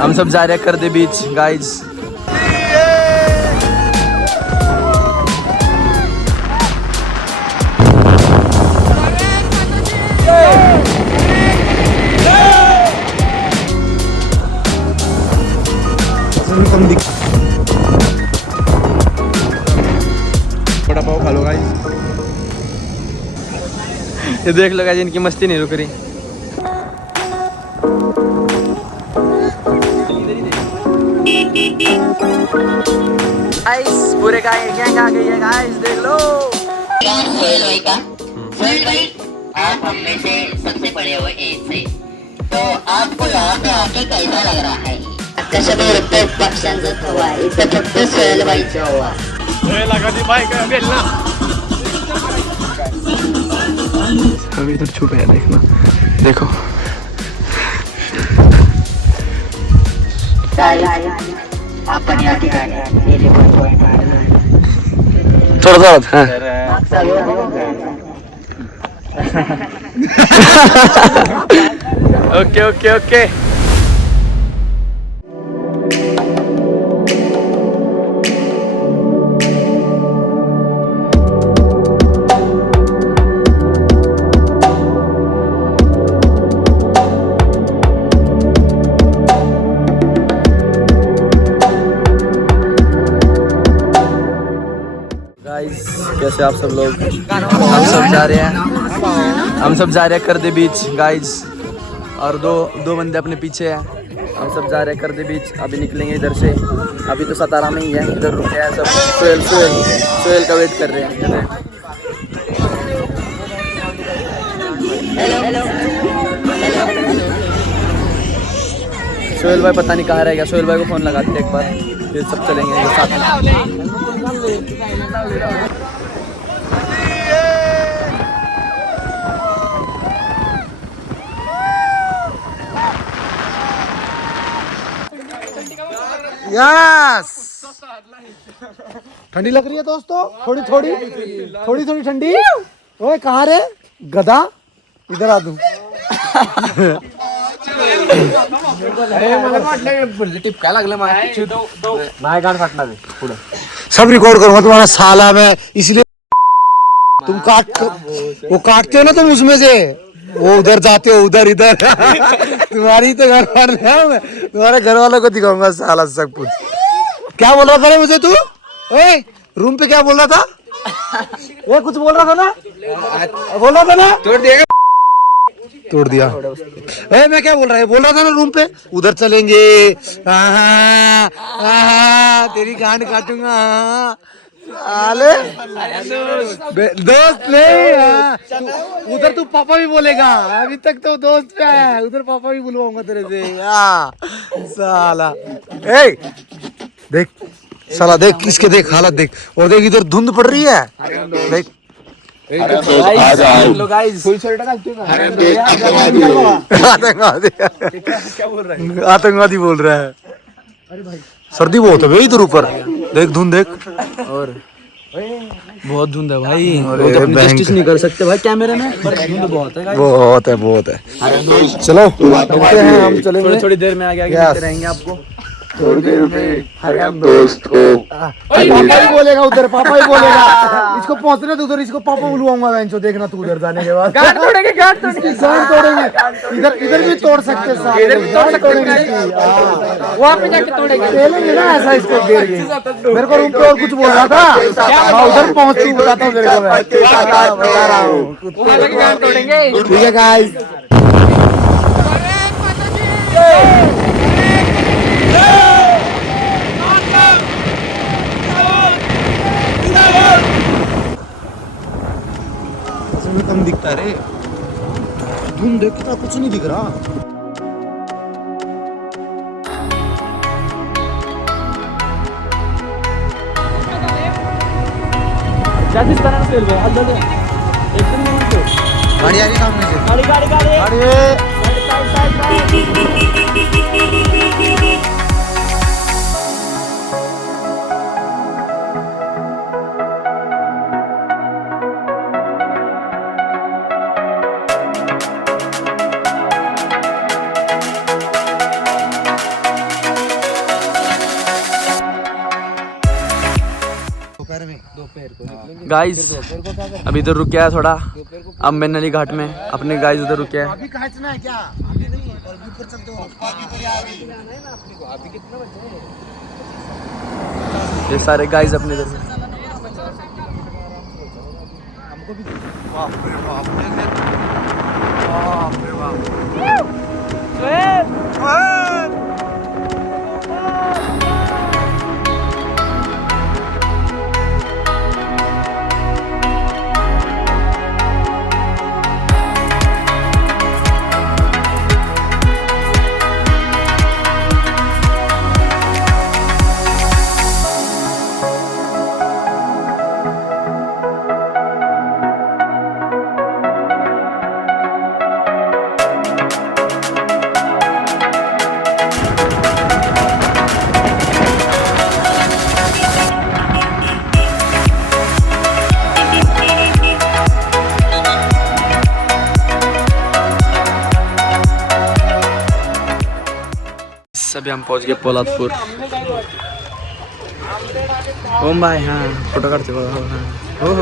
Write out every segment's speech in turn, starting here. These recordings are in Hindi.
हम सब जा रहे हैं कर दे बीच गाइस। बड़ा पाव खा लो गाइस। ये देख लो गाइस, इनकी मस्ती नहीं रुक रही। गाइस पूरे गैंग आ गई है गाइस, देख लो। सोहेल भाई का। सोहेल भाई, आप हम में से सबसे बड़े हो एज से, तो आपको यहाँ पे आके कैसा लग रहा है? पक्षांचं हवा आहे, इथं फक्त सोहेल भाईचं हवा आहे. अभी इधर छुपे है, देखना देखो। आपण या ठिकाणी एलिफंट पॉइंट थोड़ा हाँ। Okay okay okay. गाइस कैसे आप सब लोग? हम सब जा रहे हैं कर दे बीच गाइस, और दो बंदे अपने पीछे हैं। हम सब जा रहे हैं कर दे बीच, अभी निकलेंगे इधर से। अभी तो सतारा में ही है, इधर रुके हैं सब। सोहेल का वेट कर रहे हैं। सोहेल भाई पता नहीं कहाँ रह गया, सोहेल भाई को फोन लगाते हैं एक बार, फिर सब चलेंगे साथ में। यस, ठंडी लग रही है दोस्तों, थोड़ी थोड़ी ठंडी। ओए कहाँ रे गधा, इधर आ तू। टिपका लागलं गाण फाटणार आहे पुढं। सब रिकॉर्ड करूंगा तुम्हारा साला मैं, इसलिए तुम वो काटते हो ना तुम उसमें से, वो उधर जाते हो उधर इधर। तुम्हारी तो घर फाड़ रहा हूं मैं, तुम्हारे घर वालों को दिखाऊंगा साला सब कुछ। क्या बोल रहा था रे मुझे तू? ओए रूम पे क्या बोल रहा था? ये कुछ बोल रहा था ना, तोड़ दिया। ए, मैं क्या बोल रहा था ना रूम पे, उधर चलेंगे। तेरी गांड काटूंगा साले। दोस्त ले उधर तू पापा भी बोलेगा, अभी तक तो दोस्त पे है, उधर पापा भी बुलवाऊंगा तेरे से साला। ए देख साला, देख किसके, देख हालत देख, और देख इधर धुंध पड़ रही है, देख। आतंकवादी बोल रहा है। सर्दी बहुत है भाई इधर ऊपर, देख धुंध देख, और बहुत धुंध है भाई, जस्टिस नहीं कर सकते भाई कैमरे में, पर धुंध बहुत है। चलो मिलते हैं, हम चलेंगे थोड़ी देर में आगे मिलते रहेंगे आपको। थोड़ी देर में दोस्त हो। पापा ही बोलेगा उधर, पापा ही बोलेगा। इसको पहुंचने तो उधर, इसको पापा बुलवाऊंगा मैं, देखना तू उधर जाने के बाद। गांड तोड़ेंगे इधर भी तोड़ सकते, इधर भी तोड़ सकते, वहाँ पे जाके तोड़ेंगे ना ऐसा इसको घेर के। मेरे को रूम पे और कुछ बोल रहा था, मैं उधर पहुंच के बताता हूँ तेरे को, मैं बता रहा हूँ। ठीक है गाइस, कम दिखता रे, धुंध देख कितना, कुछ नहीं दिख रहा। गाड़ी आ रही सामने से, गाड़ी गाइस अभी इधर रुक गया है थोड़ा, अब मैं नली घाट में अपने गाइस उधर रुके हैं। ये सारे गाइस अपने इधर अभी हम पहुंच गए पोलादपुर। ओम भाई हाँ फोटो काटते हो?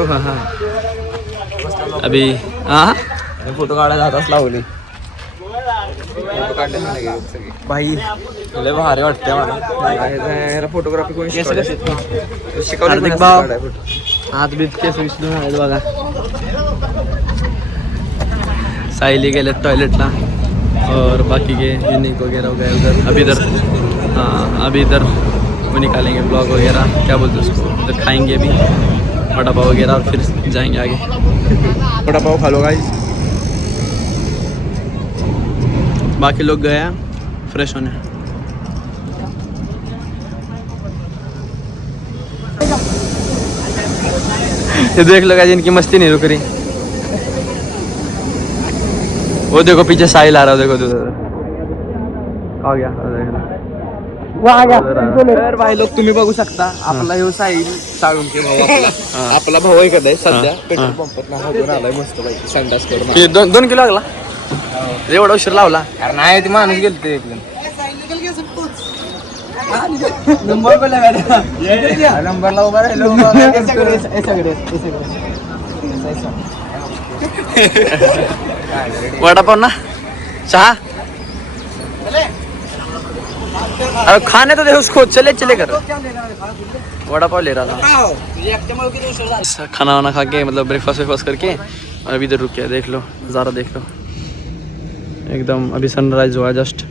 हाँ हाँ अभी हाँ फोटो काढायला जाताच लावली भाई लय भारी वाटते मला फोटोग्राफी कोणी शिकवलं भाऊ हात बीत केस विसरून आहेत बघा। सायली गेले टॉयलेटला और बाकी के यूनिक वगैरह हो गए उधर। अभी इधर हाँ अभी इधर वो निकालेंगे ब्लॉग वगैरह क्या बोलते हैं उसको, इधर खाएंगे अभी वड़ा पाव वगैरह और फिर जाएंगे आगे। वड़ा पाव खा लो गाइस। बाकी लोग गए हैं फ्रेश होने। ये देख लो गाइस इनकी मस्ती नहीं रुक रही। वो देखो पीछे साहिल आ रहा है, देखो आ गया तर भाई लोग तुम्ही बघू शकता आपला हे साहिल साळुंके भाऊ आपला भाऊ आहे कधी सध्या पेट्रोल पंपात आलाय मस्त पैकी संडास करून 2 किलो लागला एवढा उशीर लावला अरे नाही ते माणूस गेलते नंबरला उभा राहिलो वडापाव ना चहा अरे खाने तो दे उसको, चले चले कर वड़ा पाव ले रहा था। खाना वाना खा के मतलब ब्रेकफास्ट वेकफास्ट करके और अभी इधर रुक गया। देख लो नज़ारा देख लो एकदम। अभी सनराइज हुआ है जस्ट,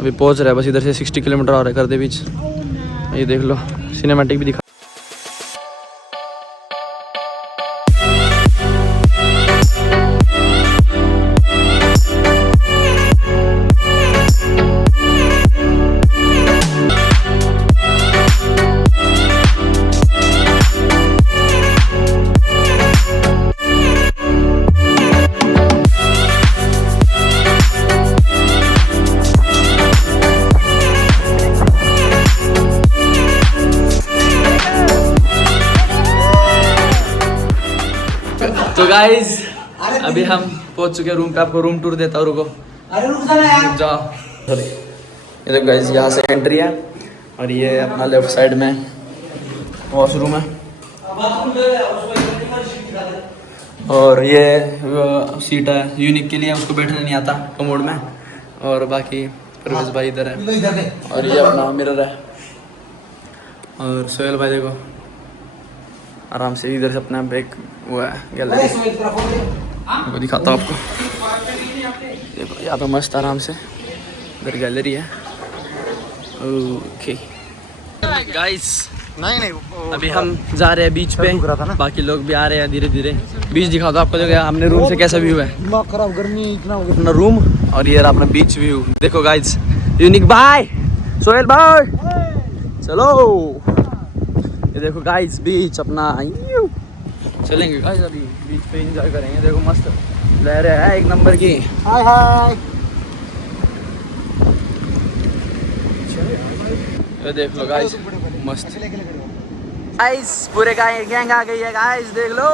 अभी पहुंच रहा है बस। इधर से 60 किलोमीटर आ रहा है करदे बीच। ये देख लो सिनेमैटिक भी दिखा। तो गाइज अभी हम पहुंच चुके हैं रूम पे। आपको रूम टूर देता हूँ, रुको जाओ। ये तो गाइज यहाँ से एंट्री है और ये अपना लेफ्ट साइड में वॉशरूम है और ये सीट है यूनिक के लिए, उसको बैठने नहीं आता कमोड में। और बाकी परवेज भाई इधर है और ये अपना मिरर है और सोहेल भाई देखो आराम से इधर से अपना बैग वो है गैलरी को दिखाता हूँ आपको। देखो यहाँ पे मस्त आराम से इधर गैलरी है। ओके गाइस अभी हम जा रहे हैं बीच पे, बाकी लोग भी आ रहे हैं धीरे धीरे। बीच दिखाता हूँ आपको। देखो हमने रूम से कैसा व्यू है, अपना रूम और ये अपना बीच व्यू देखो गाइस। यूनिक भाई सोहेल भाई चलो ये देखो गाइस बीच अपना चलेंगे गाइस। अभी बीच पे एंजॉय करेंगे। देखो मस्त लहरें है एक नंबर की। हाय हाय ये देख लो गाइस मस्त। गाइस पूरे गैंग आ गई है गाइस, देख लो।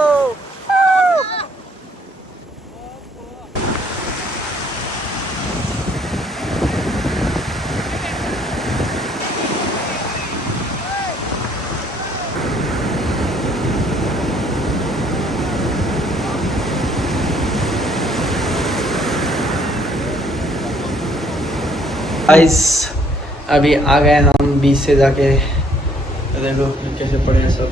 गाइस अभी आ गए हम बीच से जाके, देखो कैसे पड़े हैं सब,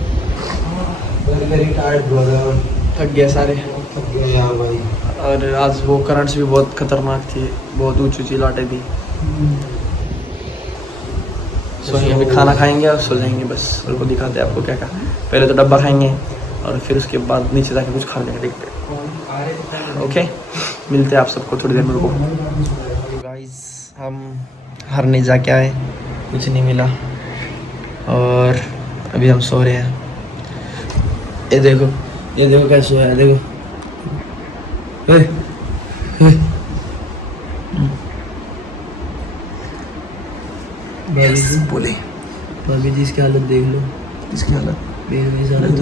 थक गए सारे। भाई और आज वो करंट्स भी बहुत खतरनाक थी, बहुत ऊंची ऊंची लाटें थी। सो अभी खाना खाएंगे और सो जाएंगे बस। और को दिखाते हैं आपको क्या क्या। पहले तो डब्बा खाएंगे और फिर उसके बाद नीचे जाके कुछ खा लेंगे, देखते हैं। ओके, मिलते हैं आप सबको थोड़ी देर में। रुको गाइस, हम हारने जाके आए, कुछ नहीं मिला और अभी हम सो रहे हैं। ये देखो कैसे सोया है, देखो। बोले भाभी जी इसकी हालत देख लो। इसकी हालत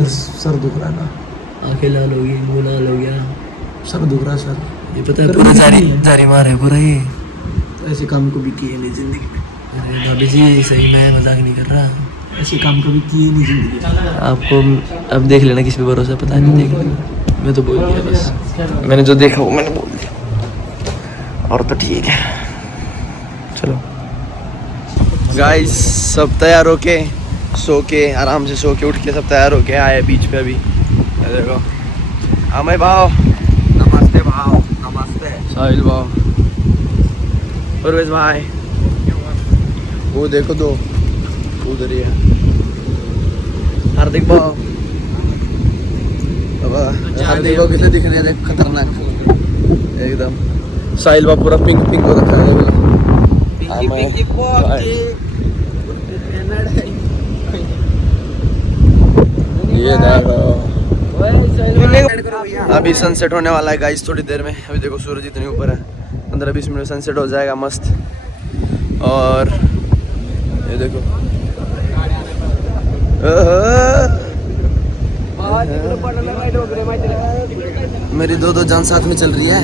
सर दुख रहा ना, आंखें लाल हो गई, मुँह लाल हो गया, सर दुख रहा सर। ये पता है पूरा जारी मार है पूरा। ये ऐसे काम को भी किए नहीं जिंदगी में। अरे भाभी जी सही में मजाक नहीं कर रहा, ऐसे काम कभी किए नहीं जिंदगी में। आपको अब देख लेना, किस पे भरोसा, पता नहीं, देख लेना। मैं तो बोल दिया बस, मैंने जो देखा वो मैंने बोल दिया। और तो ठीक है, चलो गाइस सब तैयार होके सो के, आराम से सो के उठ के सब तैयार होके आए बीच पे। अभी देखो अमय भाव, नमस्ते भाव, नमस्ते। साहिल भाव, परवेज भाई, वो देखो दो उधर ही है, हार्दिक भाव। हार्दिक भाव कितने दिख रहे हैं, देख खतरनाक एकदम। साहिल भाव पूरा पिंक पिंक हो रखा है। ये अभी सनसेट होने वाला है गाइस थोड़ी देर में। अभी देखो सूरज इतने ऊपर है, 15-20 मिनट में सनसेट हो जाएगा मस्त। और ये देखो मेरी दो जान साथ में चल रही है।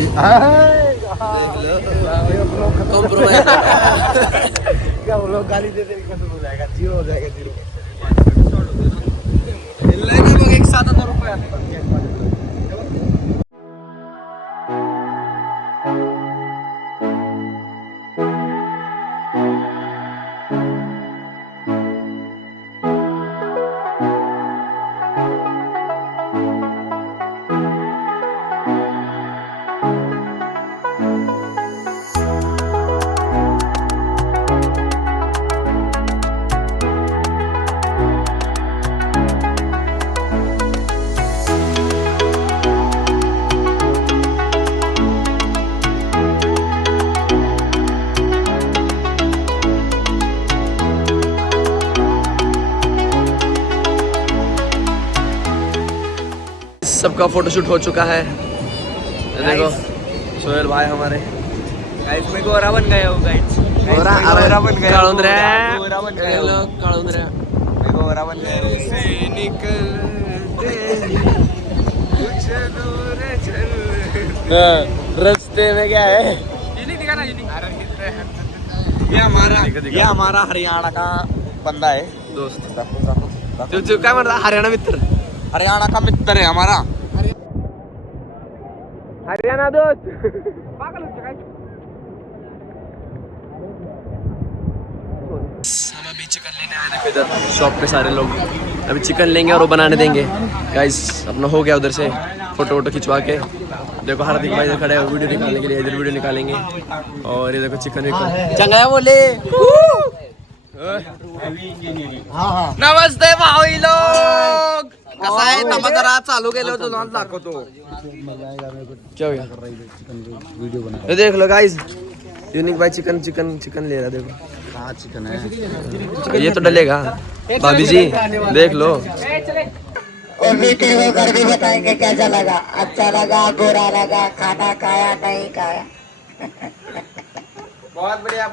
क्या वो लोग गाली देते हो जाएगा, जीरो हो जाएगा, जीरो। एक साथ सबका फोटोशूट हो चुका है। देखो सोहेल भाई हमारे गाइस में गोरा बन गए हो गाइस। गोरा बन गए, काळुंद्रे गोरा बन गए, काळुंद्रे मैं गोरा बन गए से निकलते कुछ दूर चल। रास्ते में क्या है? ये हमारा हरियाणा का बंदा है दोस्त। जो काय म्हणता, हरियाणा मित्र, हरियाणा का मित्र है हमारा। हरियाणा दोस्त। हम अभी चिकन लेने आए थे इधर शॉप पे, सारे लोग अभी चिकन लेंगे और वो बनाने देंगे। गाइस अपना हो गया उधर से फोटो वोटो खिंचवा के। देखो हार्दिक भाई खड़े हैं वीडियो निकालने के लिए, इधर वीडियो निकालेंगे। और ये देखो चिकन चंगा बोले। नमस्ते भाई लोग, कसा आहे? थांबा जरा, चालू केलं होतं लॉन्च दाखवतो। क्या हो गया? वीडियो बना। ये देख लो गाइस, यूनिक भाई चिकन ले रहा है। देखो हाँ चिकन है, ये तो डलेगा भाभी जी, देख लो। और भी तेरे को घर भी बताएंगे कैसा लगा, अच्छा लगा, बुरा लगा, खाना खाया नहीं खाया। बहुत बढ़िया।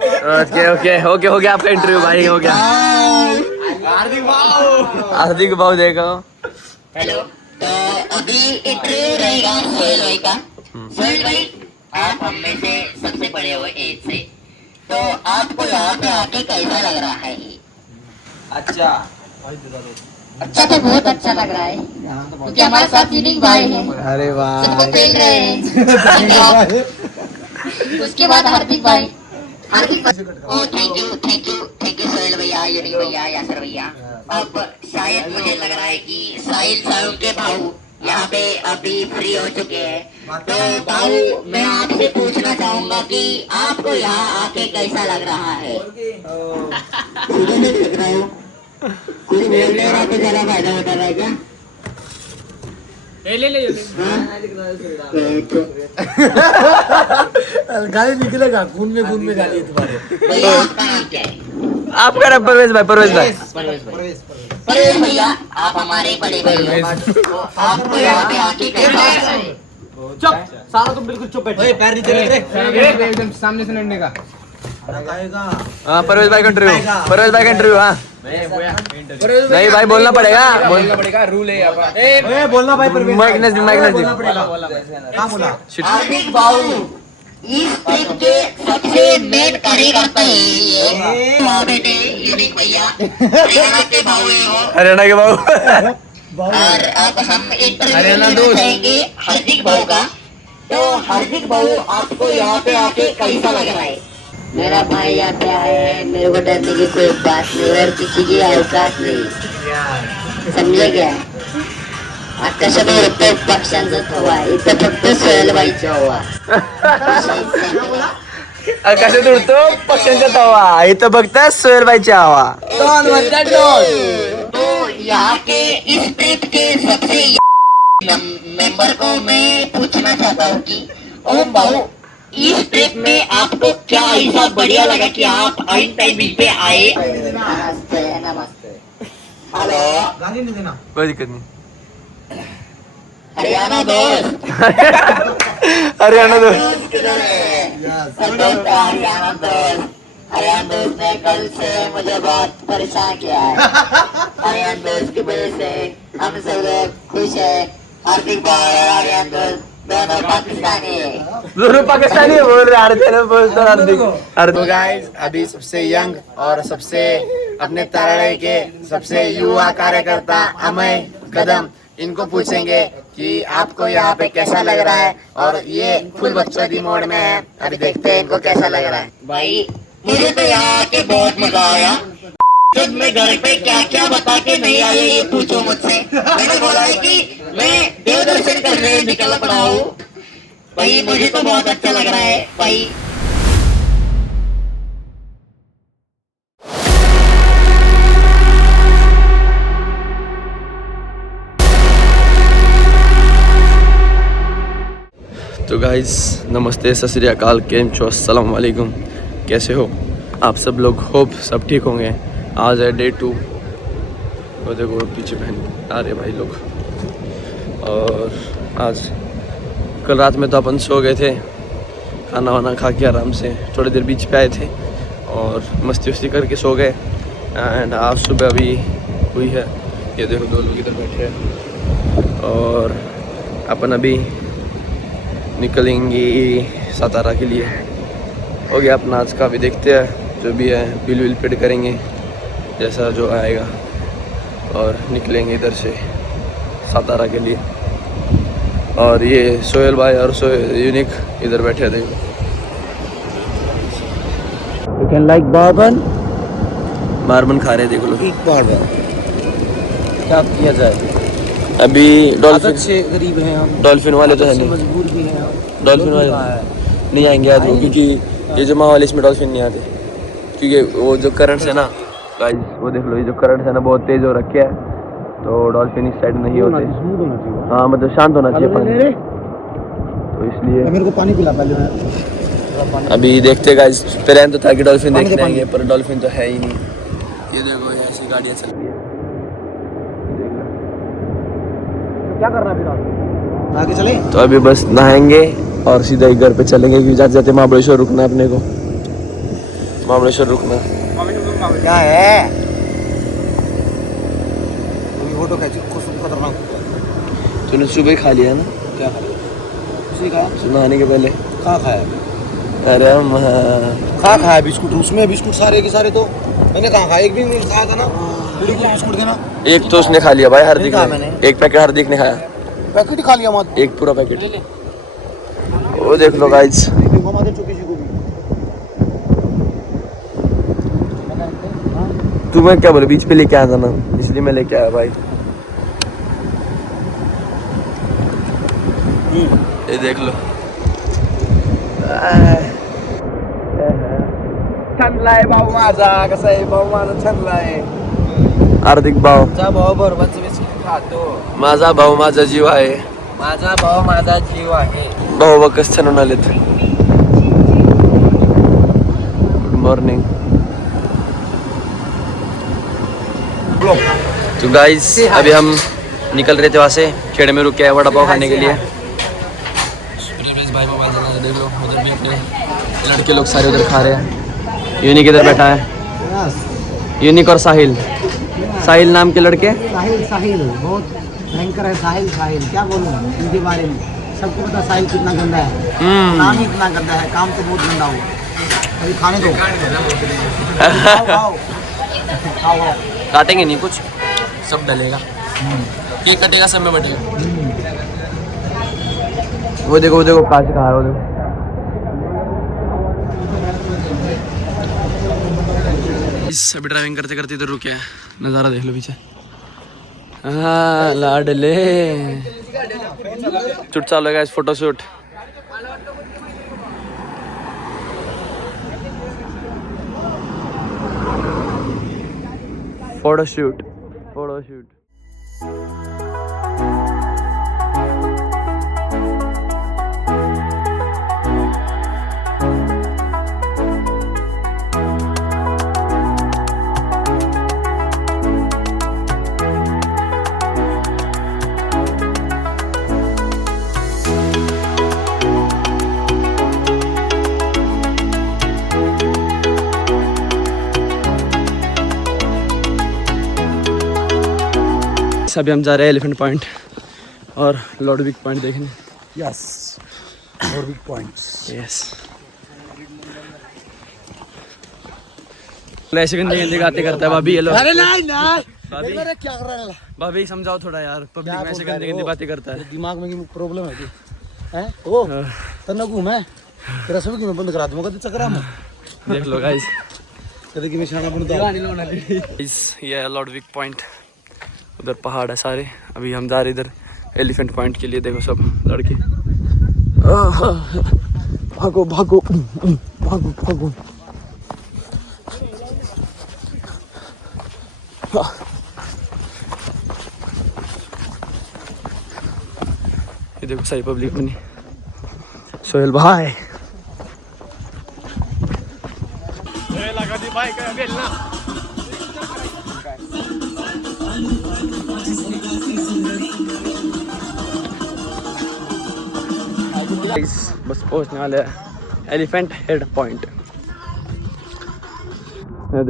ओके हो गया आपका इंटरव्यू भाई, हो गया। हार्दिक भाव देखो। हेलो, तो अभी इंटरव्यू रहेगा सोहेल भाई का। सोहेल भाई, आप हम में से सबसे बड़े हो एज से, तो आपको यहाँ पे आके कैसा लग रहा है? अच्छा तो बहुत अच्छा लग रहा है, क्योंकि हमारे साथ यूनिक भाई है। अरे वाह, सबको देख रहे हैं। उसके बाद हार्दिक भाई, थैंक यू सोहेल भैया, यूनिक भैया, यासर भैया। अब शायद मुझे लग रहा है कि साहिल साहब के भाऊ यहाँ पे अभी फ्री हो चुके हैं। तो भाऊ, मैं आपसे पूछना चाहूंगा कि आपको यहाँ आके कैसा लग रहा है? मुझे नहीं लग रहा हूँ, कुछ बोल ले रहा तो ज्यादा फायदा होता है क्या? गाली निकलेगा, खून में गाली है तुम्हारे। भैया आपका नाम क्या है? आपका नाम परवेज भाई, परवेज भाई। परवेज भैया, आप हमारे बड़े भाई हैं। तो आपको यहाँ पे आके कैसा लग रहा है? साला तुम बिल्कुल चुप बैठो। पैर नीचे रख एकदम सामने से लड़ने का। हाँ परवेज भाई का इंटरव्यू, परवेज भाई का इंटरव्यू। हाँ नहीं भाई, बोलना पड़ेगा, बोलना पड़ेगा, रूल है यहाँ बोलना भाई पर माइक नजदीक, माइक नजदीक। क्या बोला? हार्दिक बाबू, इस ट्रिप के सबसे मेन कार्यकर्ता है ये। वाह बेटे, यूनिक भैया, हरियाणा के बाबू हैं वो। हरियाणा के बाबू। और अब हम इंटरव्यू करेंगे हार्दिक बाबू का। तो हार्दिक बाबू, आपको यहाँ पे आके कैसा लग रहा है? मेरा भाई यहाँ पे आया है, मेरे को डरने की कोई बात नहीं और किसी की औकात नहीं, समझे क्या? आकाशाने रुपये पक्ष्यांचा थवा, इथं फक्त सोहेलबाईचा हवा. आकाशात उडतो पक्ष्यांचा तवा, इथं बघता सोहेलबाईची हवा. तो यहाँ के इस ट्रिप के सबसे मेंबर को मैं पूछना चाहता हूँ कि ओम भाऊ, इस ट्रिप में आपको क्या ऐसा बढ़िया लगा कि आप आइन टाइमिंग पे आए? नमस्ते नमस्ते। हेलो, गाली नहीं देना। कोई दिक्कत नहीं। हरियाणा दोस्त। हरियाणा दोस्त किधर है? हरियाणा दोस्त। हरियाणा दोस्त ने कल से मुझे बहुत परेशान किया है। हरियाणा दोस्त की वजह से हम सब लोग खुश है। हार्दिक भाई, हरियाणा दोस्त दोनों पाकिस्तानी है। दोनों पाकिस्तानी है, बोल रहे हार्दिक। तो गाइस, अभी सबसे यंग और सबसे अपने ताराड़े के सबसे युवा कार्यकर्ता अमय कदम, इनको पूछेंगे कि आपको यहाँ पे कैसा लग रहा है। और ये फुल बकचोदी मोड में है, अभी देखते हैं इनको कैसा लग रहा है। भाई मुझे तो यहाँ आके बहुत मजा आया। जब मैं घर पे क्या क्या बता के नहीं आया ये पूछो मुझसे। मैंने बोला है कि मैं देव दर्शन करने निकल पड़ा हूँ। भाई मुझे तो बहुत अच्छा लग रहा है भाई। तो गाइस, नमस्ते, सत श्री अकाल, केम छो, अस्सलाम वालेकुम, कैसे हो आप सब लोग? होप सब ठीक होंगे। आज है डे 2। वो देखो पीछे बहन आ रहे भाई लोग। और आज कल रात में तो अपन सो गए थे, खाना वाना खा के आराम से थोड़ी देर बीच पे आए थे और मस्ती वस्ती करके सो गए। एंड आज सुबह अभी हुई है, ये देखो दो लोग इधर बैठे हैं। और अपन अभी निकलेंगे सातारा के लिए। हो गया अपना आज का, भी देखते हैं जो भी है, बिल विल पेड करेंगे जैसा जो आएगा और निकलेंगे इधर से सातारा के लिए। और ये सोहेल भाई और यूनिक इधर बैठे थे। You can like bourbon? बारबन खा रहे, देखो लोग। Bourbon. क्या किया जाए? अभी डॉल्फिन से गरीब हैं हम, डॉल्फिन वाले तो है नहीं, मजबूर भी हैं हम। डॉल्फिन वाले नहीं आएंगे आज वो, क्योंकि ये जो माहौल इसमें डॉल्फिन नहीं आते, क्योंकि वो जो करंट है ना गाइस, वो देख लो, ये जो करंट है ना बहुत तेज हो रखे है, तो डॉल्फिन इस साइड नहीं होते। हाँ मतलब शांत होना चाहिए पानी, तो इसलिए मेरे को पानी पिला पहले। अभी देखते गाइस। प्लान तो था कि डॉल्फिन देखने आएंगे, पर डॉल्फिन तो है ही नहीं। ये देखो ऐसी गाड़ियाँ चल रही है। क्या करना फिर आगे चले? तो अभी बस नहाएंगे और सीधा ही घर पे चलेंगे, क्योंकि जाते जाते महाबलेश्वर रुकना है अपने को। महाबलेश्वर रुकना क्या है? फोटो खींची, खतरनाक। तूने सुबह खा लिया ना? क्या खाया? उसी का नहाने के पहले कहाँ खाया? अरे हम कहाँ खाया बिस्कुट? उसमें बिस्कुट सारे के सारे तो मैंने कहाँ खाया? एक भी नहीं खाया था ना, पूरी को बिस्कुट देना। एक तो उसने खा लिया भाई, हार्दिक नहीं ने। खाया मैंने। एक पैकेट हार्दिक ने खाया, पैकेट ही खा लिया मत। एक पूरा पैकेट। वो देख लो गाइस, देखो मत चुकी को भी। तुम्हें क्या बोले, बीच पे लेके आया था ना, इसलिए मैं लेके आया भाई। ये देख लो, छानलाय भाऊ माझा, कसा आहे भाऊ माझा, छानलाय हार्दिक भाऊ, माझा भाऊ बरोबरच बिस्किट खातो, माझा भाऊ माझा जीव आहे, माझा भाऊ माझा जीव आहे. भाऊ बकस छानून आलेत. Good morning. तो गाइस अभी हम निकल रहे थे वहाँ से, खेड़े में रुके हैं वड़ा पाव खाने के लिए. भाई मोबाइल चला रहे, देख लो उधर भी अपने लड़के लोग सारे उधर खा रहे हैं. यूनिक इधर बैठा है, यूनिक और साहिल, साहिल नाम के लड़के. साहिल बहुत भयंकर है. साहिल क्या बोलूं इनके बारे में. सबको पता साहिल कितना गंदा है, नाम ही इतना गंदा है, काम तो बहुत गंदा हो. अभी खाने दो. खाओ. काटेंगे नहीं कुछ, सब डलेगा, केक कटेगा, सब में बटेगा. वो देखो कांच खा रहा है, वो देखो. अभी ड्राइविंग करते करते इधर रुके हैं, नज़ारा देख लो पीछे. हाँ लाडले शूट चालू है, फोटो शूट. Photo shoot. अभी हम जा रहे हैं एलिफेंट पॉइंट और लॉडविक पॉइंट देखने. Yes, Lodwick Points. यस. ऐसे गंदे गाते करता है भाभी. ये लो अरे नहीं भाभी, क्या कर रहा है. भाभी समझाओ थोड़ा यार, पब्लिक में ऐसे गंदी बातें करता है. दिमाग में प्रॉब्लम है क्या है. ओ तना घूमे तेरा सब की मैं बंद करा दूंगा. कभी चक्कर में देख लो गाइस, कभी कि मैं शाना बनता. ये है लॉडविक पॉइंट, उधर पहाड़ है सारे. अभी हम जा रहे इधर एलिफेंट पॉइंट के लिए. देखो सब लड़के, भागो भागो भागो भागो. ये देखो सारी पब्लिक बनी. सोहेल भाई बस पहुंचने वाले हैं एलिफेंट हेड पॉइंट. ये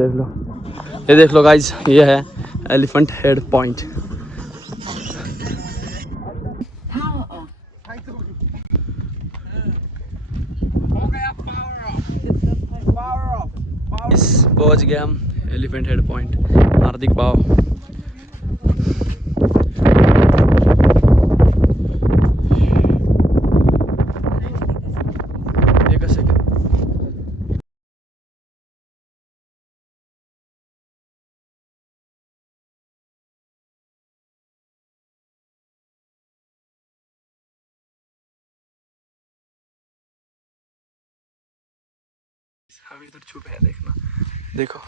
देख लो गाइस, ये है एलिफेंट हेड पॉइंट. पहुंच गए हम एलिफेंट हेड पॉइंट. हार्दिक भाव, हम इधर छुपे हैं, देखना, देखो.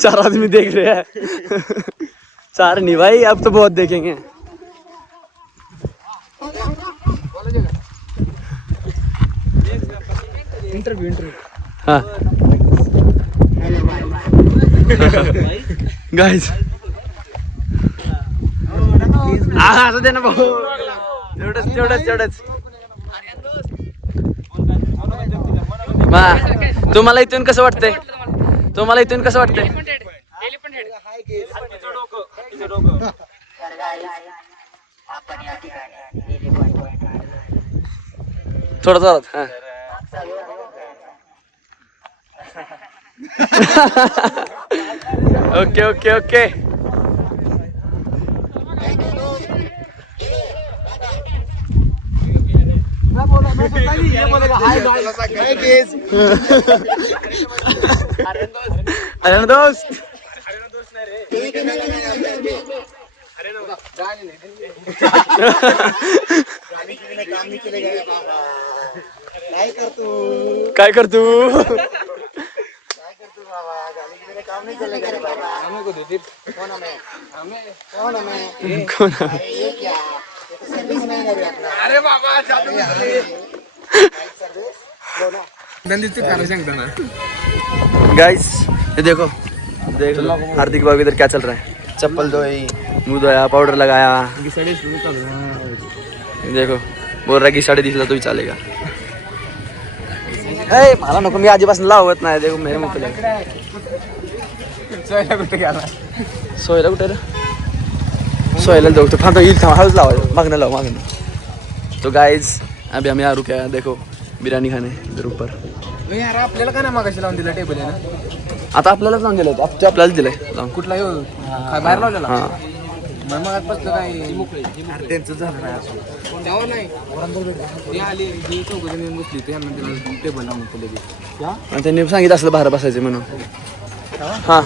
चार आदमी देख रहे हैं. चार नहीं भाई, अब तो बहुत देखेंगे. इंटरव्यू हाँ गाइस, असं दे ना भाऊ, तेवढंच. तुम्हाला इथून कसं वाटतंय? तुम्हाला इथून कसं वाटतंय? थोडं जोरात. हा. Okay okay okay. अरे दोस्त काय करतो? अरे बाबा गाइस ये देखो देख लो हार्दिक भाई इधर क्या चल रहा है. चप्पल धोई, मुंह धोया, पाउडर लगाया. देखो बोल रहा की 30:30 तोही चालेगा. ए मला नको, मी आधीपासून लावत नाही. देखो मेरे मुख सोयला कुठे रे? सोयला जाऊ. थांब तो येईल. थांब हळूच लावा. मागणं लाव मागणं. तो गाइस अभी हम यहाँ रुके हैं. देखो बिर्याणी खाने इधर ऊपर. यार आपल्याला का नाही मागाशी लावून दिलं टेबल आहे ना? आता आपल्यालाच लावून दिलं होतं. आपल्यालाच दिलंय लावून. कुठला येऊ बाहेर लावलेला? हां मग बसलं काय त्यांचं झालं नाही असं तेव्हा नाही. ते आली जी चौघजण येऊन बसली ते टेबल लावून दिलं. आणि त्यांनी सांगितलं असलं बाहेर बसायचं म्हणून. हाँ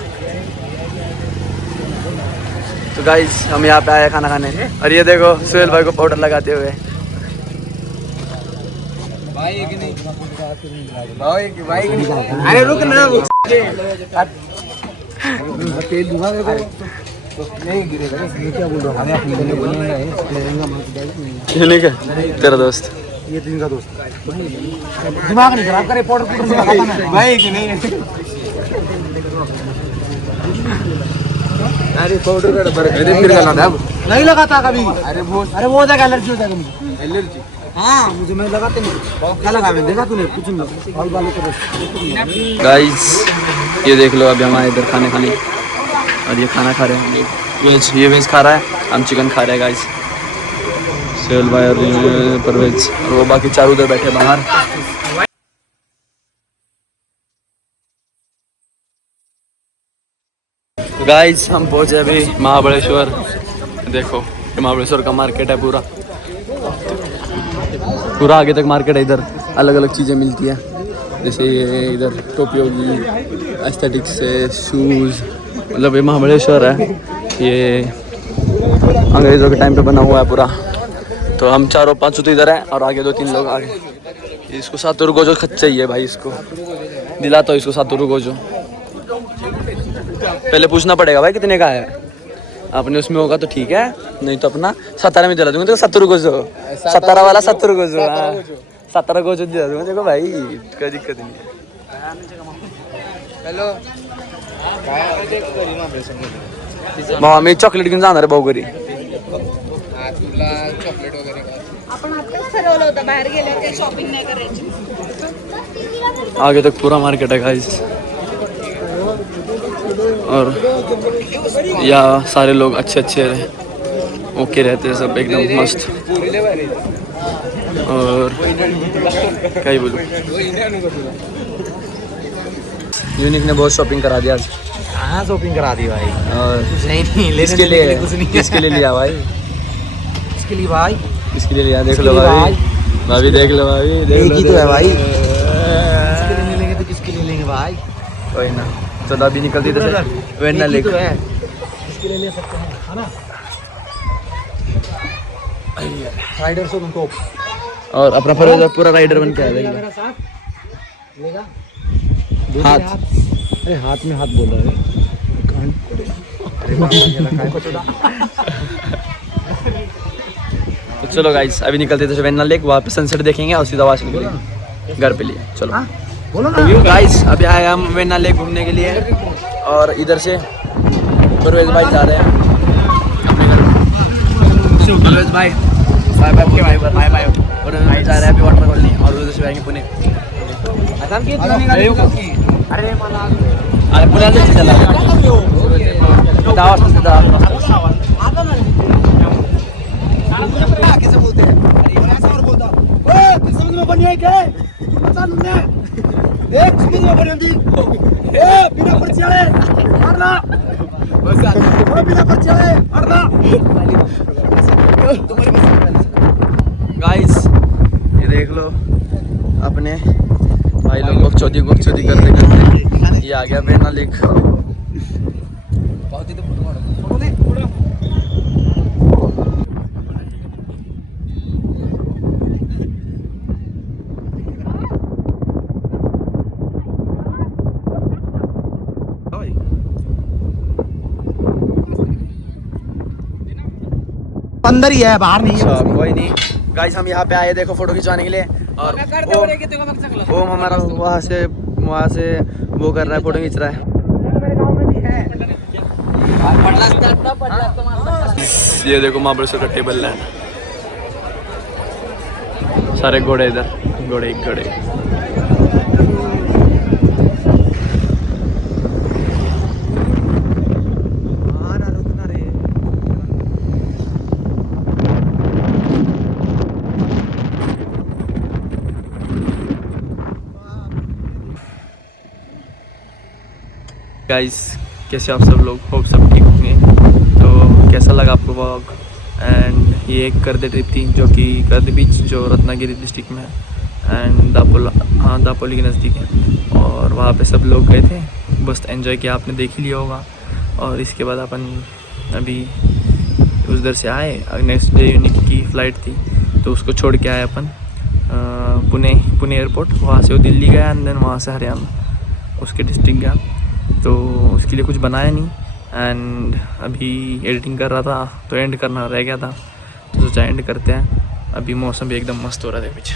तो गाइस हम यहाँ पे आए खाना खाने. और ये देखो सुहेल भाई को पाउडर लगाते हुए. अरे रुक ना. ये नहीं क्या तेरा दोस्त? ये दिन का दोस्त. दिमाग नहीं खराब करे. पाउडर भाई की नहीं. अरे पाउडर का नहीं लगाता कभी. अरे वो जगह एलर्जी हो जाएगा मुझे. एलर्जी. हाँ मुझे मैं लगाते नहीं. क्या लगा मैं देखा तूने कुछ नहीं. बाल बालों का बस. गाइस ये देख लो अभी हमारे इधर खाने खाने. और ये खाना खा रहे हैं वेज. ये वेज खा रहा है, हम चिकन खा रहे हैं गाइस. सुहेल भाई और परवेज और वो बाकी चार उधर बैठे बाहर. गाइस हम पहुंचे अभी महाबलेश्वर. देखो ये महाबलेश्वर का मार्केट है. पूरा आगे तक मार्केट है. इधर अलग अलग चीज़ें मिलती है. जैसे ये इधर टोपी होगी, एस्थेटिक्स से शूज़. मतलब ये महाबलेश्वर है. ये अंग्रेज़ों के टाइम पे बना हुआ है पूरा. तो हम चारों पाँचों तो इधर हैं और आगे 2-3 लोग आगे. इसको सातोरु गोजो चाहिए भाई. इसको दिलाता हूँ इसको सातोरु गोजो. पहले पूछना पड़ेगा भाई कितने का है. अपने उसमें होगा तो ठीक है, नहीं तो अपना 17 में दिला दूंगा. तो 70 गोजो 17 वाला 70 गोजो. 17 गोजो दिला दूंगा देखो भाई. कोई दिक्कत नहीं. हॅलो भाऊ आम्ही चॉकलेट घेऊन जाणार आहे भाऊ घरी. तुला चॉकलेट वगैरे आपण आताच ठरवलं होतं बाहेर गेल्यावर काही शॉपिंग नाही करायची. आगे तक पूरा मार्केट है गाइस. और यहाँ सारे लोग अच्छे ओके रहते हैं सब एकदम मस्त. और क्या ही बोलूं. यूनिक ने बहुत शॉपिंग करा दिया आज. हाँ शॉपिंग करा दी भाई. और नहीं इसके लिए किसके लिए लिया भाई? इसके लिए भाई. इसके लिए लिया. देख लो भाई. भाभी देख लो भाभी. एक ही तो है भाई. इसके लिए नहीं लेंगे तो किसके लिए लेंगे भाई? कोई ना. तो अभी निकलती इधर से वेन्ना लेक. इसके लिए ले सकते हैं है ना. राइडर से उनको और अपना फरोजा पूरा राइडर बन के आ जाएगा. हाथ. अरे हाथ में हाथ बोल रहा है. तो चलो गाइस अभी निकलते थे वेन्ना लेक. वहाँ पे सनसेट देखेंगे और सीधा वापस निकलेंगे घर पे लिए. चलो बोलो ना. गाइस अभी आए हम वेन्ना लेक घूमने के लिए. और इधर से परवेज भाई जा रहे हैं अपने घर. परवेज भाई बाय बाय के भाई बाय बाय. और जा रहे हैं अभी वाटर कॉलोनी और उधर से आएंगे पुणे. अरे पुन्हा चला गाइस ये देख लो अपने भाई लोग बकचोदी करते करते ये आ गया बेना लेक। अंदर ही है, बाहर नहीं है। अच्छा कोई नहीं गाइस, हम यहाँ पे आए देखो फोटो खिंचवाने के लिए, और ओम हमारा वहाँ से वो कर रहा है, फोटो खींच रहा है। ये देखो महाबलेश्वर का टेबल लैंड, सारे घोड़े इधर, घोड़े। गाइस कैसे आप सब लोग, होप सब ठीक होंगे। तो कैसा लगा आपको व्लॉग? एंड ये एक करदे ट्रिप थी जो कि करदे बीच जो रत्नागिरी डिस्ट्रिक्ट में है, एंड दापोली के नज़दीक है, और वहाँ पे सब लोग गए थे, बस एंजॉय किया, आपने देख ही लिया होगा। और इसके बाद अपन अभी उधर से आए, नेक्स्ट डे यूनिक की फ़्लाइट थी तो उसको छोड़ के आए अपन पुणे एयरपोर्ट, वहाँ से वो दिल्ली गया, एंड देन वहाँ से हरियाणा उसके डिस्ट्रिक्ट गया। तो उसके लिए कुछ बनाया नहीं, एंड अभी एडिटिंग कर रहा था तो एंड करना रह गया था, तो सोचा एंड करते हैं। अभी मौसम भी एकदम मस्त हो रहा है, पीछे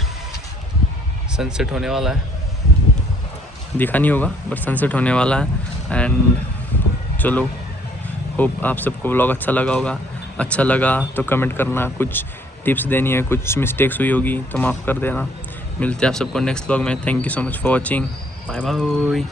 सनसेट होने वाला है, दिखा नहीं होगा बट सनसेट होने वाला है। एंड चलो, होप आप सबको व्लॉग अच्छा लगा होगा। अच्छा लगा तो कमेंट करना, कुछ टिप्स देनी है, कुछ मिस्टेक्स हुई होगी तो माफ़ कर देना। मिलते हैं आप सबको नेक्स्ट व्लॉग में। Thank you so much for watching, bye bye.